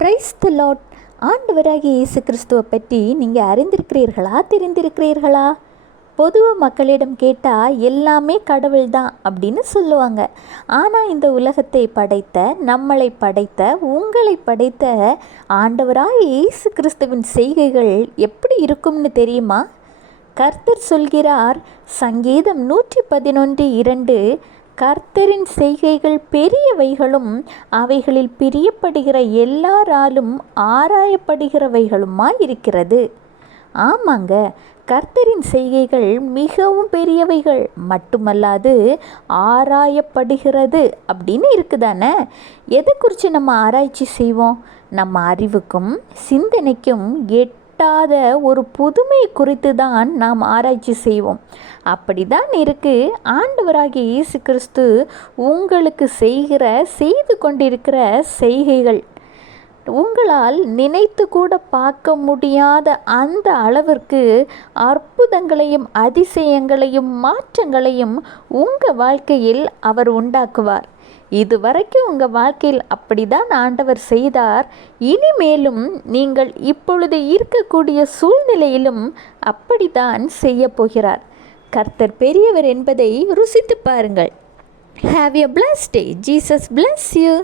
Praise the Lord. ஆண்டவராகிய இயேசு கிறிஸ்துவை பற்றி நீங்கள் அறிந்திருக்கிறீர்களா, தெரிந்திருக்கிறீர்களா? பொதுவாக மக்களிடம் கேட்டால் எல்லாமே கடவுள் தான் அப்படின்னு சொல்லுவாங்க. ஆனால் இந்த உலகத்தை படைத்த, நம்மளை படைத்த, உங்களை படைத்த ஆண்டவராகிய இயேசு கிறிஸ்துவின் செய்கைகள் எப்படி இருக்கும்னு தெரியுமா? கர்த்தர் சொல்கிறார், சங்கீதம் 111:2, கர்த்தரின் செய்கைகள் பெரியவைகளும் அவைகளில் பிரியப்படுகிற எல்லாராலும் ஆராயப்படுகிறவைகளுமாயிருக்கிறது. ஆமாங்க, கர்த்தரின் செய்கைகள் மிகவும் பெரியவைகள் மட்டுமல்லாது ஆராயப்படுகிறது அப்படின்னு இருக்குதானே. எதை குறித்து நம்ம ஆராய்ச்சி செய்வோம்? நம்ம அறிவுக்கும் சிந்தனைக்கும் எட்டாத ஒரு புதுமை குறித்து தான் நாம் ஆராய்ச்சி செய்வோம். அப்படி தான் இருக்குது ஆண்டவராகிய இயேசு கிறிஸ்து உங்களுக்கு செய்து கொண்டிருக்கிற செய்கைகள். உங்களால் நினைத்து கூட பார்க்க முடியாத அந்த அளவிற்கு அற்புதங்களையும் அதிசயங்களையும் மாற்றங்களையும் உங்கள் வாழ்க்கையில் அவர் உண்டாக்குவார். இதுவரைக்கும் உங்கள் வாழ்க்கையில் அப்படிதான் ஆண்டவர் செய்தார். இனிமேலும் நீங்கள் இப்பொழுது இருக்கக்கூடிய சூழ்நிலையிலும் அப்படித்தான் செய்ய போகிறார். கர்த்தர் பெரியவர் என்பதை ருசித்து பாருங்கள். Have a blessed day. Jesus bless you.